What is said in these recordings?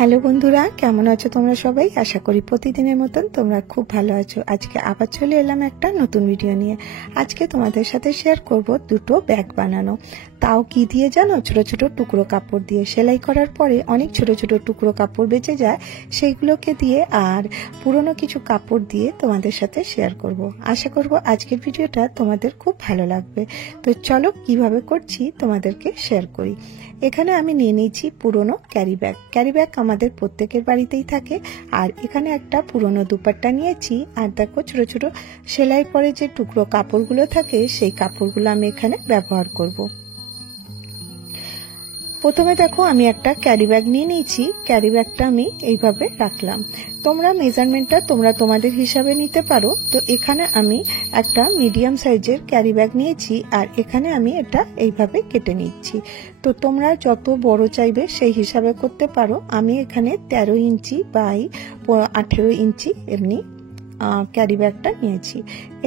Hello বন্ধুরা, কেমন আছো তোমরা সবাই? আশা করি প্রতিদিনের মতন তোমরা খুব ভালো আছো। আজকে আবার চলে এলাম একটা নতুন ভিডিও নিয়ে। আজকে তোমাদের সাথে শেয়ার করব দুটো ব্যাগ বানানো। তাও কি দিয়ে জানো? ছোট ছোট টুকরো কাপড় দিয়ে। সেলাই করার পরে অনেক ছোট ছোট টুকরো কাপড় বেঁচে যায়, সেইগুলোকে দিয়ে আর পুরনো কিছু কাপড় দিয়ে তোমাদের সাথে শেয়ার করব। আশা করব আজকের ভিডিওটা তোমাদের খুব ভালো লাগবে। তো চলো কিভাবে করছি তোমাদেরকে শেয়ার করি। এখানে আমি নিয়ে নিয়েছি পুরনো ক্যারি ব্যাগ। ক্যারি ব্যাগ আমাদের প্রত্যেকের বাড়িতেই থাকে। আর এখানে একটা পুরনো দুপাট্টা নিয়েছি। আর দেখো ছোট ছোট সেলাই পরে যে টুকরো কাপড়গুলো থাকে, সেই কাপড়গুলো আমি এখানে ব্যবহার করব। প্রথমে দেখো আমি একটা ক্যারি ব্যাগ নিয়ে নিয়েছি। ক্যারি ব্যাগটা আমি এইভাবে রাখলাম। তোমরা মেজারমেন্টটা তোমরা তোমাদের হিসাবে নিতে পারো। তো এখানে আমি একটা মিডিয়াম সাইজের ক্যারি ব্যাগ নিয়েছি, আর এখানে আমি এটা এইভাবে কেটে নিচ্ছি। তো তোমরা যত বড় চাইবে সেই হিসাবে করতে পারো। আমি এখানে 13 ইঞ্চি বাই 18 ইঞ্চি এমনি ক্যারি ব্যাগটা নিয়েছি।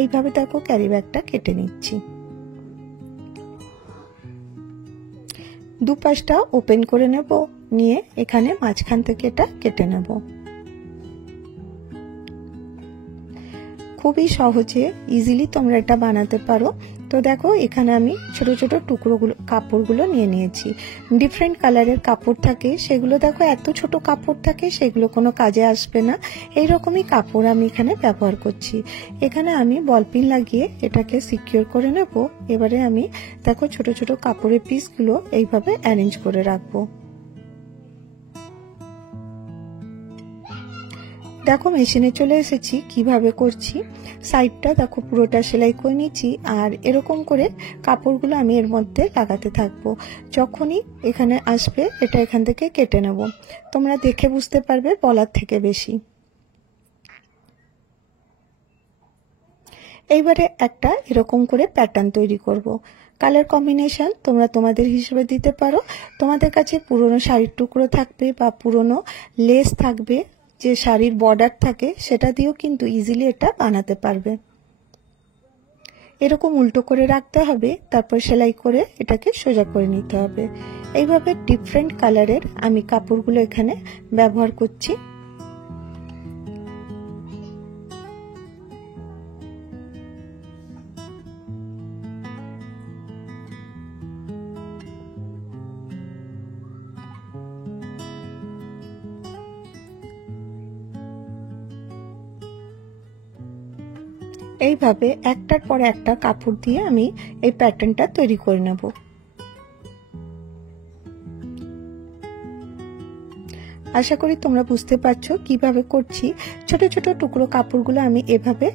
এইভাবে দেখো ক্যারি ব্যাগটা কেটে নিচ্ছি। দুপাশটা ওপেন করে নেব, নিয়ে এখানে মাঝখান থেকে এটা কেটে নেব। খুবই সহজে ইজিলি তোমরা এটা বানাতে পারো। তো দেখো এখানে আমি ছোট ছোট টুকরোগুলো কাপড়গুলো নিয়ে নিয়েছি। ডিফারেন্ট কালারের কাপড় থাকে, সেগুলো দেখো এত ছোট কাপড় থাকে, সেগুলো কোনো কাজে আসবে না। এইরকমই কাপড় আমি এখানে ব্যবহার করছি। এখানে আমি বল পিন লাগিয়ে এটাকে সিকিউর করে নেব। এবারে আমি দেখো ছোট ছোট কাপড়ের পিসগুলো এইভাবে অ্যারেঞ্জ করে রাখবো। দেখো মেশিনে চলে এসেছি, কিভাবে করছি। সাইডটা দেখো পুরোটা সেলাই করে নিচ্ছি। আর এরকম করে কাপড়গুলো আমি এর মধ্যে লাগাতে থাকবো। যখনই এখানে আসবে এটা এখান থেকে কেটে নেব। তোমরা দেখে বুঝতে পারবে বলার থেকে বেশি। এইবারে একটা এরকম করে প্যাটার্ন তৈরি করব। কালার কম্বিনেশন তোমরা তোমাদের হিসেবে দিতে পারো। তোমাদের কাছে পুরনো শাড়ির টুকরো থাকবে বা পুরনো লেস থাকবে, যে শাড়ির বর্ডার থাকে, সেটা দিয়েও কিন্তু ইজিলি এটা বানাতে পারবে। এরকম উল্টো করে রাখতে হবে, তারপর সেলাই করে এটাকে সোজা করে নিতে হবে। এইভাবে ডিফারেন্ট কালারের আমি কাপড়গুলো এখানে ব্যবহার করছি। এইভাবে একটার পর একটা কাপড় দিয়ে আমি এই প্যাটার্নটা তৈরি করে নেব। আশা করি তোমরা বুঝতে পারছো কিভাবে করছি। ছোট ছোট টুকরো কাপড়গুলো আমি এভাবে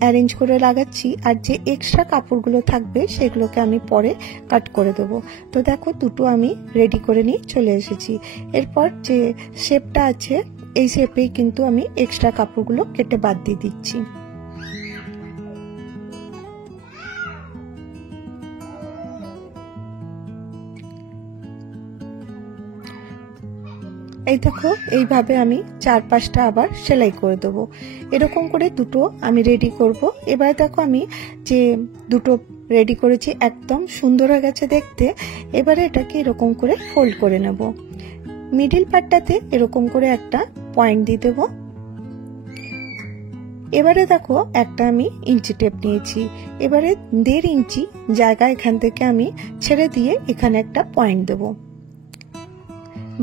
অ্যারেঞ্জ করে লাগাচ্ছি। আর যে এক্সট্রা কাপড়গুলো থাকবে সেগুলোকে আমি পরে কাট করে দেবো। তো দেখো দুটো আমি রেডি করে নিয়ে চলে এসেছি। এরপর যে শেপটা আছে, এই শেপেই কিন্তু আমি এক্সট্রা কাপড়গুলো কেটে বাদ দিয়ে দিচ্ছি। এই দেখো এইভাবে আমি 4-5টা আবার সেলাই করে দেবো। এরকম করে দুটো আমি রেডি করব। এবারে দেখো আমি যে দুটো রেডি করেছি একদম সুন্দর হয়ে গেছে দেখতে। এবারে এটাকে এরকম করে ফোল্ড করে নেব। মিডিল পার্টটাতে এরকম করে একটা পয়েন্ট দিয়ে দেবো। এবারে দেখো একটা আমি ইঞ্চি টেপ নিয়েছি। এবারে 1.5 ইঞ্চি জায়গা এখান থেকে আমি ছেড়ে দিয়ে এখানে একটা পয়েন্ট দেবো।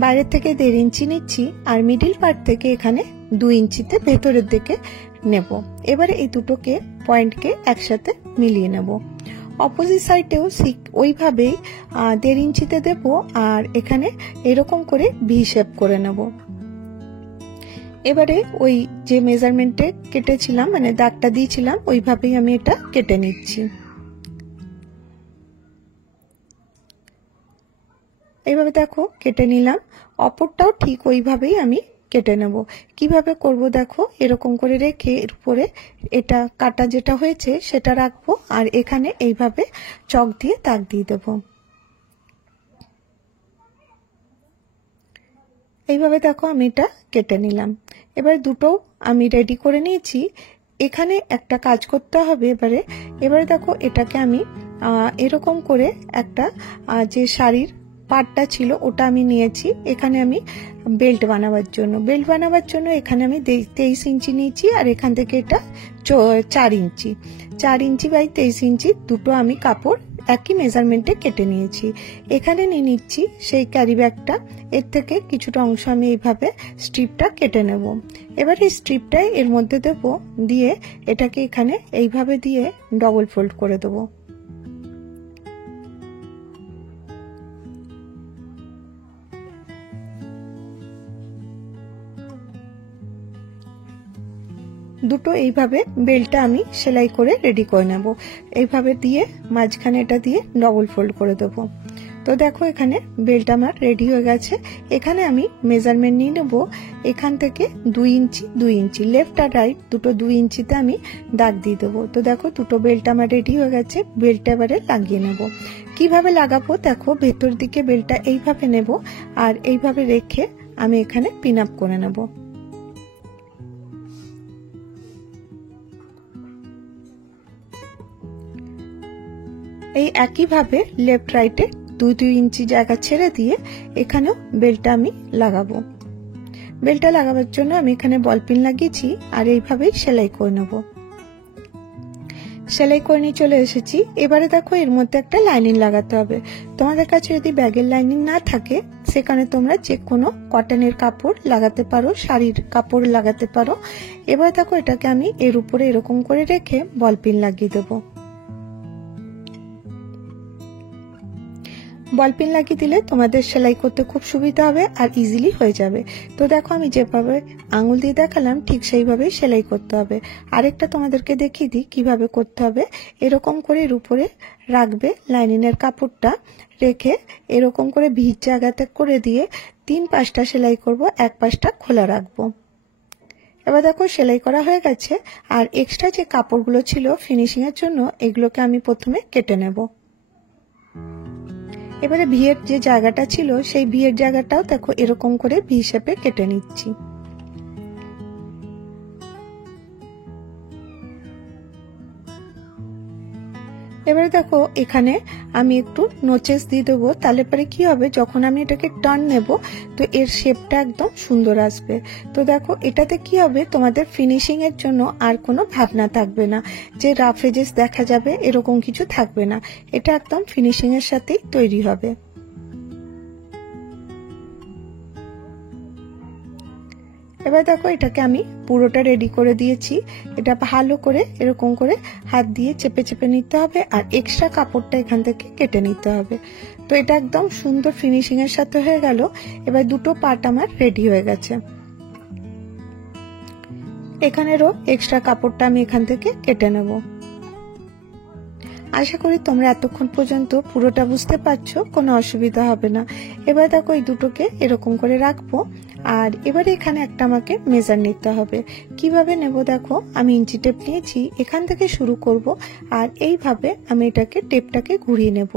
বাইরের থেকে 1.5 ইঞ্চি নিচ্ছি, আর মিডিল পার্ট থেকে এখানে 2 ইঞ্চিতে ভেতরের দিকে নেব। এবারে এই দুটোকে পয়েন্টকে একসাথে মিলিয়ে নেব। অপোজিট সাইডেও ওইভাবেই 1.5 ইঞ্চিতে দেব, আর এখানে এরকম করে ভি শেপ করে নেব। এবারে ওই যে মেজারমেন্টে কেটেছিলাম, মানে দাগটা দিয়েছিলাম, ওইভাবেই আমি এটা কেটে নিচ্ছি। এইভাবে দেখো কেটে নিলাম। অপরটাও ঠিক ওইভাবেই আমি কেটে নেব। কিভাবে করব দেখো, এরকম করে রেখে এর উপরে এটা কাটা যেটা হয়েছে সেটা রাখবো, আর এখানে এইভাবে চক দিয়ে দাগ দিয়ে দেব। এইভাবে দেখো আমি এটা কেটে নিলাম। এবার দুটো আমি রেডি করে নিয়েছি। এখানে একটা কাজ করতে হবে। এবারে দেখো এটাকে আমি এরকম করে একটা যে শাড়ির পাটটা ছিল ওটা আমি নিয়েছি। এখানে আমি বেল্ট বানাবার জন্য এখানে আমি 23 ইঞ্চি নিয়েছি, আর এখান থেকে এটা 4 ইঞ্চি 4 ইঞ্চি বাই 23 ইঞ্চি দুটো আমি কাপড় একই মেজারমেন্টে কেটে নিয়েছি। এখানে নিয়ে নিচ্ছি সেই ক্যারি ব্যাগটা, এর থেকে কিছুটা অংশ আমি এইভাবে স্ট্রিপটা কেটে নেব। এবার এই স্ট্রিপটাই এর মধ্যে দেব, দিয়ে এটাকে এখানে এইভাবে দিয়ে ডবল ফোল্ড করে দেবো। দুটো এইভাবে বেল্টটা আমি সেলাই করে রেডি করে নেব। এইভাবে দিয়ে মাঝখানে এটা দিয়ে ডবল ফোল্ড করে দেব। তো দেখো এখানে বেল্ট আমার রেডি হয়ে গেছে। এখানে আমি মেজারমেন্ট নিয়ে নেব, এখান থেকে 2 ইঞ্চি 2 ইঞ্চি, লেফট আর রাইট দুটো 2 ইঞ্চিতে আমি দাগ দিয়ে দেবো। তো দেখো দুটো বেল্ট আমার রেডি হয়ে গেছে। বেল্টটা এবারে লাগিয়ে নেব। কিভাবে লাগাবো দেখো, ভেতর দিকে বেল্টটা এইভাবে নেব, আর এইভাবে রেখে আমি এখানে পিন আপ করে নেব। এই একইভাবে লেফট রাইটে 2 ইঞ্চি জায়গা ছেড়ে দিয়ে এখানেও বেল্টটা আমি লাগাবো। বেল্টটা লাগাবার জন্য আমি এখানে বল পিন লাগিয়েছি, আর এইভাবেই সেলাই করে নেব। সেলাই করে নিয়ে চলে এসেছি। এবারে দেখো এর মধ্যে একটা লাইনিং লাগাতে হবে। তোমাদের কাছে যদি ব্যাগের লাইনিং না থাকে সেখানে তোমরা যে কোনো কটনের কাপড় লাগাতে পারো, শাড়ির কাপড় লাগাতে পারো। এবার দেখো এটাকে আমি এর উপরে এরকম করে রেখে বল পিন লাগিয়ে দেবো। বল পিন লাগিয়ে দিলে তোমাদের সেলাই করতে খুব সুবিধা হবে আর ইজিলি হয়ে যাবে। তো দেখো আমি যেভাবে আঙুল দিয়ে দেখালাম ঠিক সেইভাবেই সেলাই করতে হবে। আরেকটা তোমাদেরকে দেখিয়ে দিই কিভাবে করতে হবে। এরকম করে এর উপরে রাখবে লাইনিংয়ের কাপড়টা, রেখে এরকম করে ভিজ জায়গাতে করে দিয়ে 3 পাশটা সেলাই করব, এক পাশটা খোলা রাখবো। এবার দেখো সেলাই করা হয়ে গেছে। আর এক্সট্রা যে কাপড়গুলো ছিল ফিনিশিং এর জন্য এগুলোকে আমি প্রথমে কেটে নেব। এবারে ভিয়ের যে জায়গাটা ছিল সেই ভিয়ের জায়গাটাও দেখো এরকম করে ভি শেপে কেটে নিচ্ছি। এবারে দেখো এখানে আমি একটু নোচেস দিয়ে দেবো, তাহলে পরে কি হবে যখন আমি এটাকে টার্ন নেব তো এর শেপটা একদম সুন্দর আসবে। তো দেখো এটাতে কি হবে, তোমাদের ফিনিশিং এর জন্য আর কোনো ভাবনা থাকবে না যে রাফ এজেস দেখা যাবে, এরকম কিছু থাকবে না। এটা একদম ফিনিশিং এর সাথেই তৈরি হবে। এবার দেখো এটাকে আমি পুরোটা রেডি করে দিয়েছি। এটা ভালো করে এরকম করে হাত দিয়ে চেপে চেপে নিতে হবে, আর এক্সট্রা কাপড়টা এখান থেকে কেটে নিতে হবে। তো এটা একদম সুন্দর ফিনিশিং এর সাথে হয়ে গেল। এবার দুটো পার্ট আমার রেডি হয়ে গেছে। এখানেরও এক্সট্রা কাপড়টা আমি এখান থেকে কেটে নেব। আশা করি তোমরা এতক্ষণ পর্যন্ত পুরোটা বুঝতে পারছো, কোনো অসুবিধা হবে না। এবার দেখো এই দুটোকে এরকম করে রাখবো, আর এবারে এখানে একটা আমাকে মেজার নিতে হবে। কিভাবে নেব দেখো, আমি ইঞ্চি টেপ নিয়েছি, এখান থেকে শুরু করব, আর এইভাবে আমি এটাকে টেপটাকে ঘুরিয়ে নেব।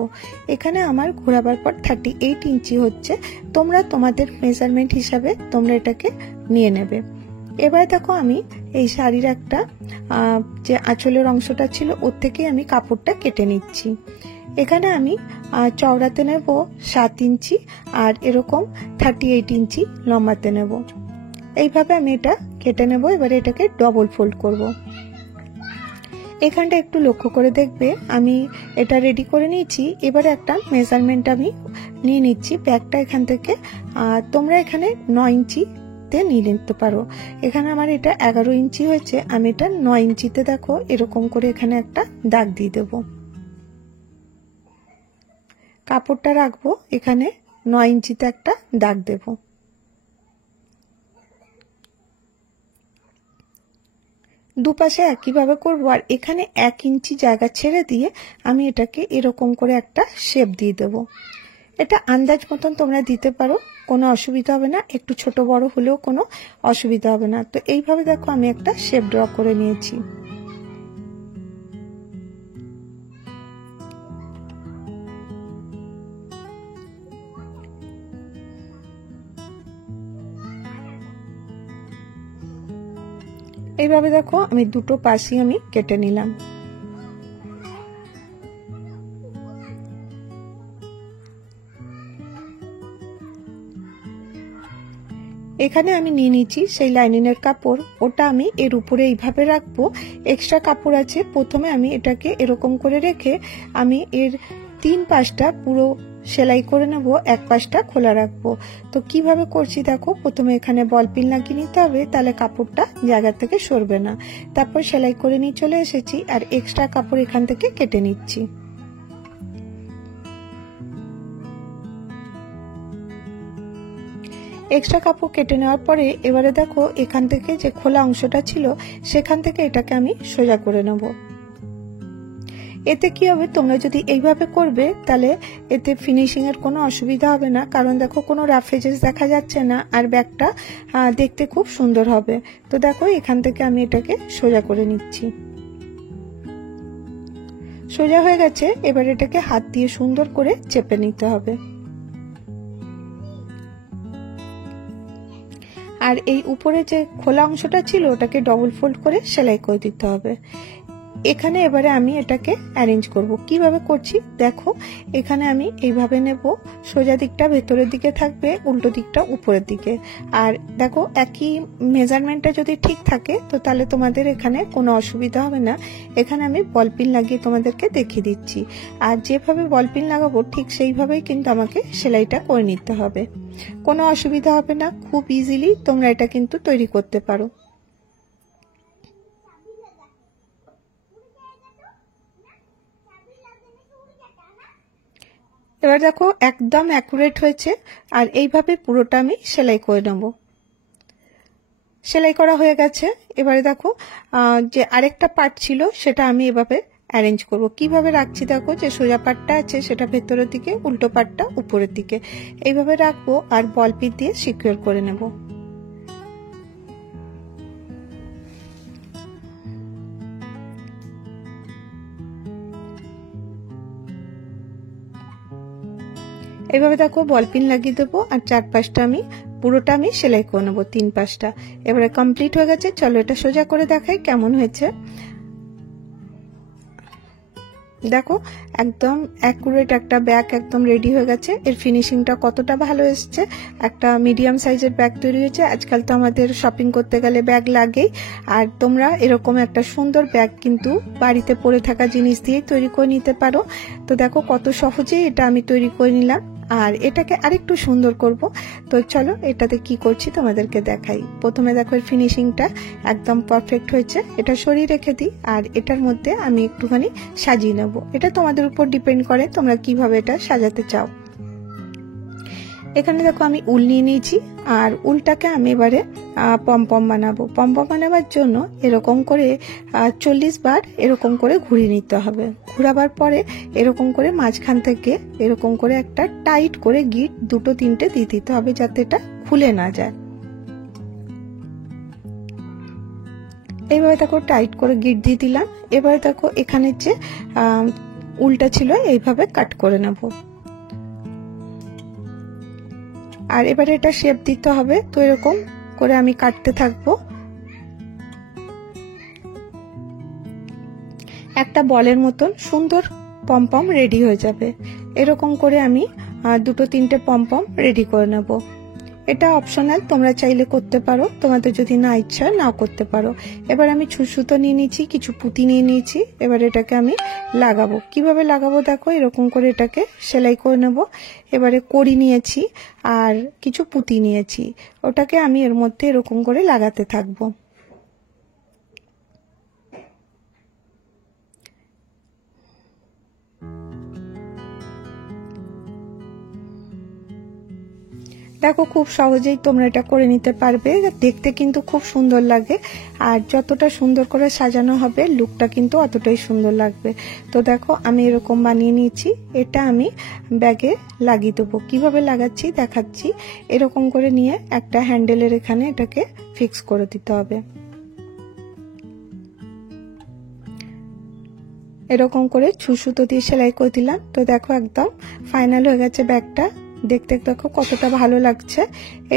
এখানে আমার ঘোরাবার পর 38 ইঞ্চি হচ্ছে। তোমরা তোমাদের মেজারমেন্ট হিসাবে তোমরা এটাকে নিয়ে নেবে। এবার দেখো আমি এই শাড়ির একটা যে আঁচলের অংশটা ছিল ওর থেকে আমি কাপড়টা কেটে নিচ্ছি। এখানে আমি চওড়াতে নেব 7 ইঞ্চি, আর এরকম 38 ইঞ্চি লম্বাতে নেব। এইভাবে আমি এটা কেটে নেব। এবারে এটাকে ডবল ফোল্ড করব। এখানটা একটু লক্ষ্য করে দেখবে আমি এটা রেডি করে নিয়েছি। এবারে একটা মেজারমেন্ট আমি নিয়ে নিচ্ছি ব্যাগটা এখান থেকে। তোমরা এখানে 9 ইঞ্চি নিয়ে নিতে পারো। এখানে আমার এটা 11 ইঞ্চি হয়েছে, আমি এটা 9 ইঞ্চিতে দেখো এরকম করে এখানে একটা দাগ দিয়ে দেব। কাপড়টা রাখবো, এখানে 9 ইঞ্চিতে একটা দাগ দেব। দুপাশে একইভাবে করবো, আর এখানে 1 ইঞ্চি জায়গা ছেড়ে দিয়ে আমি এটাকে এরকম করে একটা শেপ দিয়ে দেব। এটা আন্দাজ মতন তোমরা দিতে পারো, কোনো অসুবিধা হবে না। একটু ছোট বড় হলেও কোনো অসুবিধা হবে না। তো এইভাবে দেখো আমি একটা শেপ ড্র করে নিয়েছি। এইভাবে দেখো আমি দুটো পাশই আমি কেটে নিলাম। এখানে আমি নিয়ে নিচ্ছি সেই লাইনিংয়ের কাপড়, ওটা আমি এর উপরে এইভাবে রাখবো। এক্সট্রা কাপড় আছে, প্রথমে আমি এটাকে এরকম করে রেখে আমি এর 3 পাশটা পুরো সেলাই করে নেব, এক পাশটা খোলা রাখবো। তো কিভাবে করছি দেখো, প্রথমে এখানে বল পিন লাগিয়ে নিতে হবে, তাহলে কাপড়টা জায়গা থেকে সরবে না। তারপর সেলাই করে নিয়ে চলে এসেছি আর এক্সট্রা কাপড় এখান থেকে কেটে নিচ্ছি। এক্সট্রা কাপড় কেটে নেওয়ার পরে এবারে দেখো এখান থেকে যে খোলা অংশটা ছিল সেখান থেকে এটাকে আমি সোজা করে নেব। এতে কি হবে, তোমরা যদি এইভাবে করবে তাহলে এতে ফিনিশিং এর কোনো অসুবিধা হবে না, কারণ দেখো কোনো রাফ এজেস দেখা যাচ্ছে না আর ব্যাগটা দেখতে খুব সুন্দর হবে। তো দেখো এখান থেকে আমি এটাকে সোজা করে নিচ্ছি। সোজা হয়ে গেছে, এবার এটাকে হাত দিয়ে সুন্দর করে চেপে নিতে হবে। আর এই উপরে যে খোলা অংশটা ছিল ওটাকে ডবল ফোল্ড করে সেলাই করে দিতে হবে। এখানে এবারে আমি এটাকে অ্যারেঞ্জ করব। কিভাবে করছি দেখো, এখানে আমি এইভাবে নেব, সোজা দিকটা ভেতরের দিকে থাকবে, উল্টো দিকটা উপরের দিকে। আর দেখো একই মেজারমেন্টটা যদি ঠিক থাকে তো তাহলে তোমাদের এখানে কোনো অসুবিধা হবে না। এখানে আমি বল পিন লাগিয়ে তোমাদেরকে দেখিয়ে দিচ্ছি, আর যেভাবে বল পিন লাগাবো ঠিক সেইভাবেই কিন্তু আমাকে সেলাইটা করে নিতে হবে। কোনো অসুবিধা হবে না, খুব ইজিলি তোমরা এটা কিন্তু তৈরি করতে পারো। এবার দেখো একদম অ্যাকুরেট হয়েছে, আর এইভাবে পুরোটা আমি সেলাই করে নেব। সেলাই করা হয়ে গেছে, এবারে দেখো যে আরেকটা পার্ট ছিল সেটা আমি এভাবে অ্যারেঞ্জ করব। কিভাবে রাখছি দেখো, যে সোজা পার্টটা আছে সেটা ভেতরের দিকে, উল্টো পার্টটা উপরের দিকে, এইভাবে রাখবো আর বল পিন দিয়ে সিকিউর করে নেব। এইভাবে দেখো বল পিন লাগিয়ে দেবো আর 4 পাশটা আমি পুরোটা আমি সেলাই করে নেবো, 3 পাশটা। এবারে কমপ্লিট হয়ে গেছে, চলো এটা সোজা করে দেখাই কেমন হয়েছে। দেখো একদম অ্যাকুরেট একটা ব্যাগ একদম রেডি হয়ে গেছে। এর ফিনিশিংটা কতটা ভালো এসছে, একটা মিডিয়াম সাইজের ব্যাগ তৈরি হয়েছে। আজকাল তো আমাদের শপিং করতে গেলে ব্যাগ লাগেই, আর তোমরা এরকম একটা সুন্দর ব্যাগ কিন্তু বাড়িতে পড়ে থাকা জিনিস দিয়ে তৈরি করে নিতে পারো। তো দেখো কত সহজেই এটা আমি তৈরি করে নিলাম, আর এটাকে আরেকটু সুন্দর করব। তো চলো এটাতে কি করছি তোমাদেরকে দেখাই। প্রথমে দেখো এর ফিনিশিংটা একদম পারফেক্ট হয়েছে, এটা সরিয়ে রেখে দিই আর এটার মধ্যে আমি একটুখানি সাজিয়ে নেব। এটা তোমাদের উপর ডিপেন্ড করে তোমরা কিভাবে এটা সাজাতে চাও। এখানে দেখো আমি উল নিয়ে নিয়েছি, আর উলটাকে আমি এবারে পমপম বানাবো। পমপম বানাবার জন্য এরকম করে 40 বার এরকম করে ঘুরিয়ে নিতে হবে। ঘোরাবার পরে এরকম করে মাঝখান থেকে এরকম করে একটা টাইট করে গিট 2-3টে দিয়ে দিতে হবে, যাতে এটা খুলে না যায়। এইভাবে দেখো টাইট করে গিট দিয়ে দিলাম। এবারে দেখো এখানে যে উলটা ছিল এইভাবে কাট করে নেবো, আর এবারে এটা শেপ দিতে হবে। তো এরকম করে আমি কাটতে থাকবো, একটা বলের মতন সুন্দর পমপম রেডি হয়ে যাবে। এরকম করে আমি 2-3টে পমপম রেডি করে নেব। এটা অপশনাল, তোমরা চাইলে করতে পারো, তোমাদের যদি না ইচ্ছা নাও করতে পারো। এবার আমি সুতো নিয়ে নিয়েছি, কিছু পুঁতি নিয়ে নিয়েছি। এবার এটাকে আমি লাগাবো। কিভাবে লাগাবো দেখো, এরকম করে এটাকে সেলাই করে নেব। এবারে কড়ি নিয়েছি আর কিছু পুঁতি নিয়েছি, ওটাকে আমি এর মধ্যে এরকম করে লাগাতে থাকবো। দেখো খুব সহজেই তোমরা এটা করে নিতে পারবে, দেখতে কিন্তু খুব সুন্দর লাগে, আর যতটা সুন্দর করে সাজানো হবে লুকটা কিন্তু অতটাই সুন্দর লাগবে। তো দেখো আমি এরকম বানিয়ে নিয়েছি, এটা আমি ব্যাগে লাগিয়ে দেবো। কিভাবে লাগাচ্ছি দেখাচ্ছি। এরকম করে নিয়ে একটা হ্যান্ডেলের এখানে এটাকে ফিক্স করে দিতে হবে। এরকম করে সুতো দিয়ে সেলাই করে দিলাম। তো দেখো একদম ফাইনাল হয়ে গেছে ব্যাগটা, দেখতে দেখো কতটা ভালো লাগছে।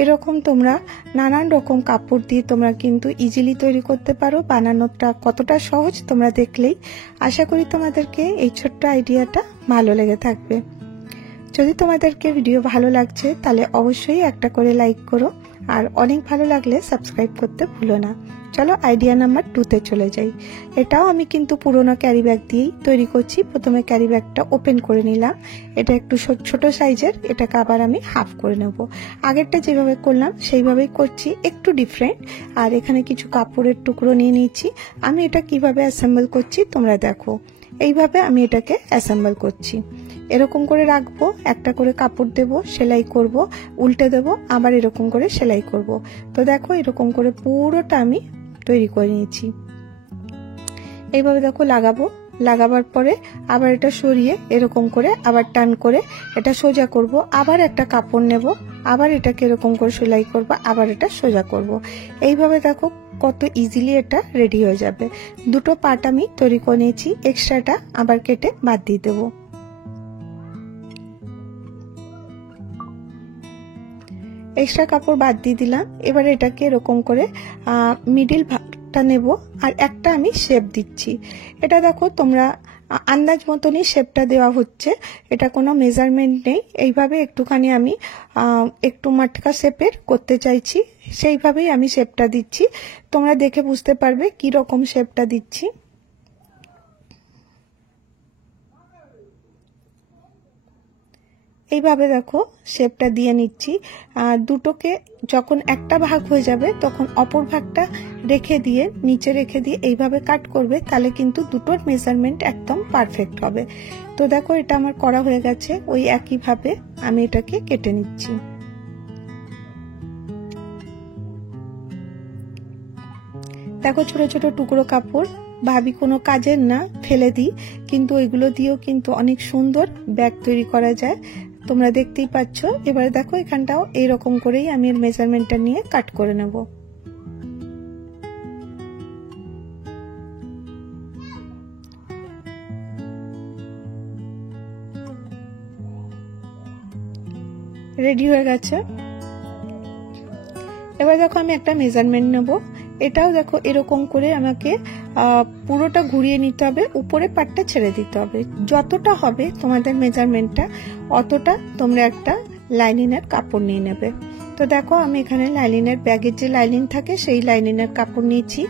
এরকম তোমরা নানান রকম কাপড় দিয়ে তোমরা কিন্তু ইজিলি তৈরি করতে পারো। বানানোটা কতটা সহজ তোমরা দেখলেই। আশা করি তোমাদেরকে এই ছোট্ট আইডিয়াটা ভালো লেগে থাকবে। যদি তোমাদেরকে ভিডিও ভালো লাগছে তাহলে অবশ্যই একটা করে লাইক করো, আর অনেক ভালো লাগলে সাবস্ক্রাইব করতে ভুলো না। চলো আইডিয়া নাম্বার 2তে চলে যাই। এটাও আমি কিন্তু পুরোনো ক্যারি ব্যাগ দিয়েই তৈরি করছি। প্রথমে ক্যারি ব্যাগটা ওপেন করে নিলাম, এটা একটু ছোট সাইজের, এটাকে আবার আমি হাফ করে নেব। আগেরটা যেভাবে করলাম সেইভাবেই করছি, একটু ডিফারেন্ট। আর এখানে কিছু কাপড়ের টুকরো নিয়ে নিয়েছি। আমি এটা কিভাবে অ্যাসেম্বল করছি তোমরা দেখো। এইভাবে আমি এটাকে অ্যাসেম্বল করছি, এরকম করে রাখবো, একটা করে কাপড় দেব, সেলাই করব, উল্টে দেব, আবার এরকম করে সেলাই করব। তো দেখো এরকম করে পুরোটা আমি তৈরি করে নিয়েছি। এইভাবে দেখো লাগাবো, লাগাবার পরে আবার এটা সরিয়ে এরকম করে আবার টান করে এটা সোজা করব, আবার একটা কাপড় নেব, আবার এটাকে এরকম করে সেলাই করব, আবার এটা সোজা করব। এইভাবে দেখো কত ইজিলি এটা রেডি হয়ে যাবে। দুটো পার্ট আমি তৈরি করে নিয়েছি, এক্সট্রাটা আবার কেটে বাদ দিয়ে দেবো। এক্সট্রা কাপড় বাদ দিয়ে দিলাম। এবার এটাকে এরকম করে মিডিল ভাগটা নেব, আর একটা আমি শেপ দিচ্ছি। এটা দেখো তোমরা আন্দাজ মতনই শেপটা দেওয়া হচ্ছে, এটা কোনো মেজারমেন্ট নেই। এইভাবে একটুখানি আমি একটু মাটকা শেপের করতে চাইছি, সেইভাবেই আমি শেপটা দিচ্ছি। তোমরা দেখে বুঝতে পারবে কি রকম শেপটা দিচ্ছি। এইভাবে দেখো শেপটা দিয়ে নিচ্ছি। দুটোকে যখন একটা ভাগ হয়ে যাবে তখন অপর ভাগটা রেখে দিয়ে নিচে রেখে দিয়ে এইভাবে কাট করবে, তাহলে কিন্তু দুটোর মেজারমেন্ট একদম পারফেক্ট হবে। তো দেখো এটা আমার করা হয়ে গেছে, ওই একইভাবে আমি এটাকে কেটে নিচ্ছি। দেখো ছোট ছোট টুকরো কাপড়, ভাবি কোনো কাজের না, ফেলে দিই, কিন্তু ওইগুলো দিয়েও কিন্তু অনেক সুন্দর ব্যাগ তৈরি করা যায়, তোমরা দেখতেই পাচ্ছ। এবারে দেখো এখানটাও এইরকম করেই আমি এর মেজারমেন্টটা নিয়ে কাট করে নেব। রেডি হয়ে গেছে। এবার দেখো আমি একটা মেজারমেন্ট নেব, এটাও দেখো এরকম করে আমাকে পুরোটা ঘুরিয়ে নিতে হবে, উপরে পাটটা ছেড়ে দিতে হবে। যতটা হবে তোমাদের মেজারমেন্টটা অতটা তোমরা একটা লাইনিনের কাপড় নিয়ে নেবে। তো দেখো আমি এখানে লাইনিনের ব্যাগের যে লাইনিং থাকে সেই লাইনিনের কাপড় নিয়েছি,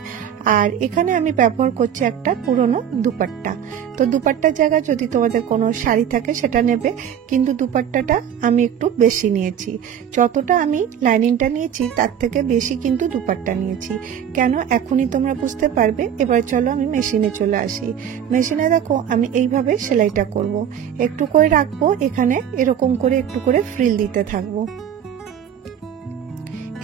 আর এখানে আমি ব্যবহার করছি একটা পুরনো দুপাট্টা। তো দুপাট্টার জায়গায় যদি তোমাদের কোনো শাড়ি থাকে সেটা নেবে, কিন্তু দুপাট্টাটা আমি একটু বেশি নিয়েছি। যতটা আমি লাইনিংটা নিয়েছি তার থেকে বেশি কিন্তু দুপাট্টা নিয়েছি। কেন এখনই তোমরা বুঝতে পারবে। এবার চলো আমি মেশিনে চলে আসি। মেশিনে দেখো আমি এইভাবে সেলাইটা করব, একটু করে রাখবো, এখানে এরকম করে একটু করে ফ্রিল দিতে থাকবো।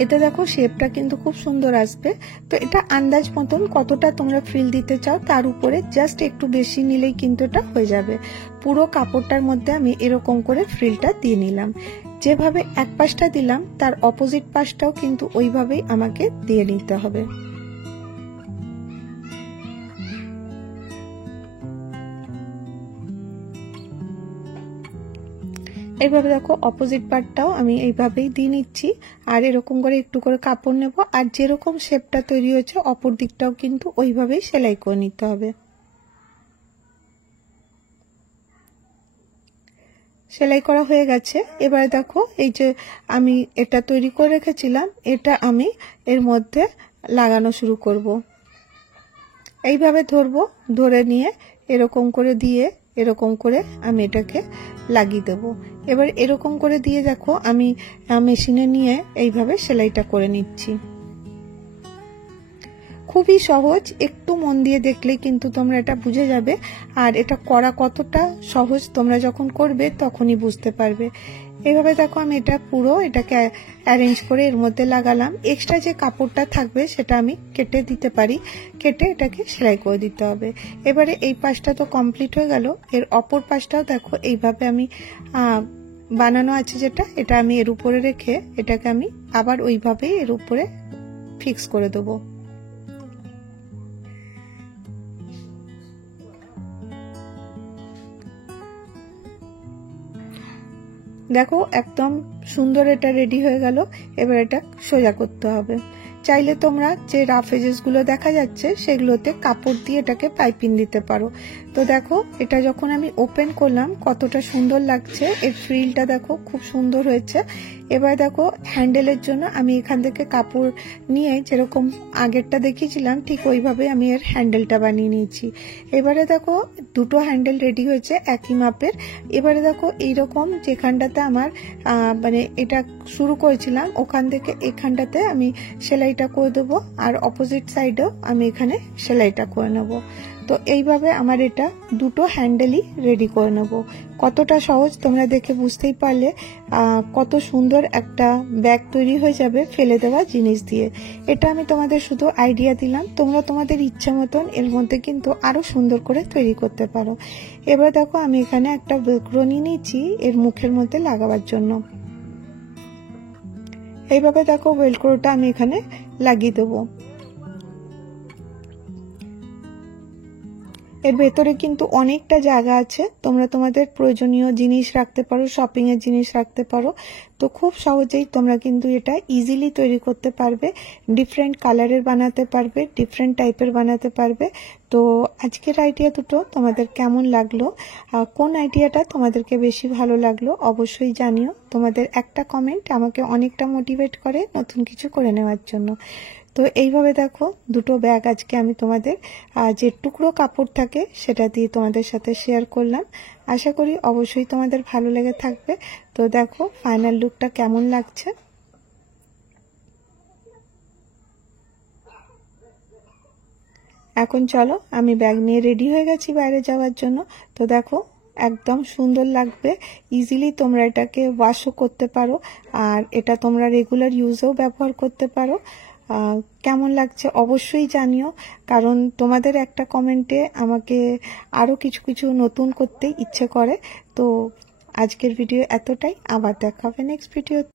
এতে দেখো শেপটা কিন্তু খুব সুন্দর আসবে। তো এটা আন্দাজ মতন কতটা তোমরা ফ্রিল দিতে চাও তার উপরে জাস্ট একটু বেশি নিলেই কিন্তু এটা হয়ে যাবে। পুরো কাপড়টার মধ্যে আমি এরকম করে ফ্রিলটা দিয়ে নিলাম। যেভাবে এক পাশটা দিলাম তার অপোজিট পাশটাও কিন্তু ওইভাবেই আমাকে দিয়ে নিতে হবে। এইভাবে দেখো অপোজিট পার্টটাও আমি এইভাবেই দিয়ে নিচ্ছি, আর এরকম করে একটু করে কাপড় নেব, আর যেরকম শেপটা তৈরি হয়েছে অপর দিকটাও কিন্তু ওইভাবেই সেলাই করে নিতে হবে। সেলাই করা হয়ে গেছে। এবারে দেখো এই যে আমি এটা তৈরি করে রেখেছিলাম, এটা আমি এর মধ্যে লাগানো শুরু করব। এইভাবে ধরবো, ধরে নিয়ে এরকম করে দিয়ে এরকম করে আমি এটাকে লাগিয়ে দেবো। এবার এরকম করে দিয়ে দেখো আমি মেশিনে নিয়ে এইভাবে সেলাইটা করে নিচ্ছি। খুবই সহজ, একটু মন দিয়ে দেখলে কিন্তু তোমরা এটা বুঝে যাবে। আর এটা করা কতটা সহজ তোমরা যখন করবে তখনই বুঝতে পারবে। এইভাবে দেখো আমি এটা পুরো এটাকে অ্যারেঞ্জ করে এর মধ্যে লাগালাম। এক্সট্রা যে কাপড়টা থাকবে সেটা আমি কেটে দিতে পারি, কেটে এটাকে সেলাই করে দিতে হবে। এবারে এই পাশটা তো কমপ্লিট হয়ে গেল, এর অপর পাশটাও দেখো এইভাবে আমি বানানো আছে যেটা, এটা আমি এর উপরে রেখে এটাকে আমি আবার ওইভাবেই এর উপরে ফিক্স করে দেবো। দেখো একদম সুন্দর এটা রেডি হয়ে গেল। এবার এটা সোজা করতে হবে। চাইলে তোমরা যে রাফ এজেস গুলো দেখা যাচ্ছে সেগুলোতে কাপড় দিয়ে এটাকে পাইপিং দিতে পারো। তো দেখো এটা যখন আমি ওপেন করলাম কতটা সুন্দর লাগছে, এর ফ্রিলটা দেখো খুব সুন্দর হয়েছে। এবার দেখো হ্যান্ডেলের জন্য আমি এখান থেকে কাপড় নিয়ে যেরকম আগেরটা দেখিয়েছিলাম ঠিক ওইভাবে আমি এর হ্যান্ডেলটা বানিয়ে নিয়েছি। এবারে দেখো দুটো হ্যান্ডেল রেডি হয়েছে একই মাপের। এবারে দেখো এইরকম যেখানটাতে আমার মানে এটা শুরু করেছিলাম ওখান থেকে এখানটাতে আমি সেলাইটা করে দেবো, আর অপোজিট সাইডেও আমি এখানে সেলাইটা করে নেব। তো এইভাবে আমার এটা দুটো হ্যান্ডেলই রেডি করে নেব। কতটা সহজ তোমরা দেখে বুঝতেই পারলে কত সুন্দর একটা ব্যাগ তৈরি হয়ে যাবে ফেলে দেওয়া জিনিস দিয়ে। এটা আমি তোমাদের শুধু আইডিয়া দিলাম, তোমরা তোমাদের ইচ্ছা মতন এর মধ্যে কিন্তু আরো সুন্দর করে তৈরি করতে পারো। এবার দেখো আমি এখানে একটা ভেলক্রো নিয়ে নিয়েছি এর মুখের মধ্যে লাগাবার জন্য। এইভাবে দেখো ভেলক্রোটা আমি এখানে লাগিয়ে দেবো। এর ভেতরে কিন্তু অনেকটা জায়গা আছে, তোমরা তোমাদের প্রয়োজনীয় জিনিস রাখতে পারো, শপিং এর জিনিস রাখতে পারো। তো খুব সহজেই তোমরা কিন্তু এটা ইজিলি তৈরি করতে পারবে, ডিফারেন্ট কালারের বানাতে পারবে, ডিফারেন্ট টাইপের বানাতে পারবে। তো আজকের আইডিয়া দুটো তোমাদের কেমন লাগলো, কোন আইডিয়াটা তোমাদেরকে বেশি ভালো লাগলো অবশ্যই জানিও। তোমাদের একটা কমেন্ট আমাকে অনেকটা মোটিভেট করে নতুন কিছু করে নেওয়ার জন্য। তো এইভাবে দেখো দুটো ব্যাগ আজকে আমি তোমাদের যে টুকরো কাপড় থাকে সেটা দিয়ে তোমাদের সাথে শেয়ার করলাম। আশা করি অবশ্যই তোমাদের ভালো লেগে থাকবে। তো দেখো ফাইনাল লুকটা কেমন লাগছে। এখন চলো আমি ব্যাগ নিয়ে রেডি হয়ে গেছি বাইরে যাওয়ার জন্য। তো দেখো একদম সুন্দর লাগবে, ইজিলি তোমরা এটাকে ওয়াশও করতে পারো, আর এটা তোমরা রেগুলার ইউজেও ব্যবহার করতে পারো। কেমন লাগছে অবশ্যই জানিও, কারণ তোমাদের একটা কমেন্টে আমাকে আরো কিছু কিছু নতুন করতে ইচ্ছে করে। তো আজকের ভিডিও এতটাই, আবার দেখা হবে নেক্সট ভিডিও।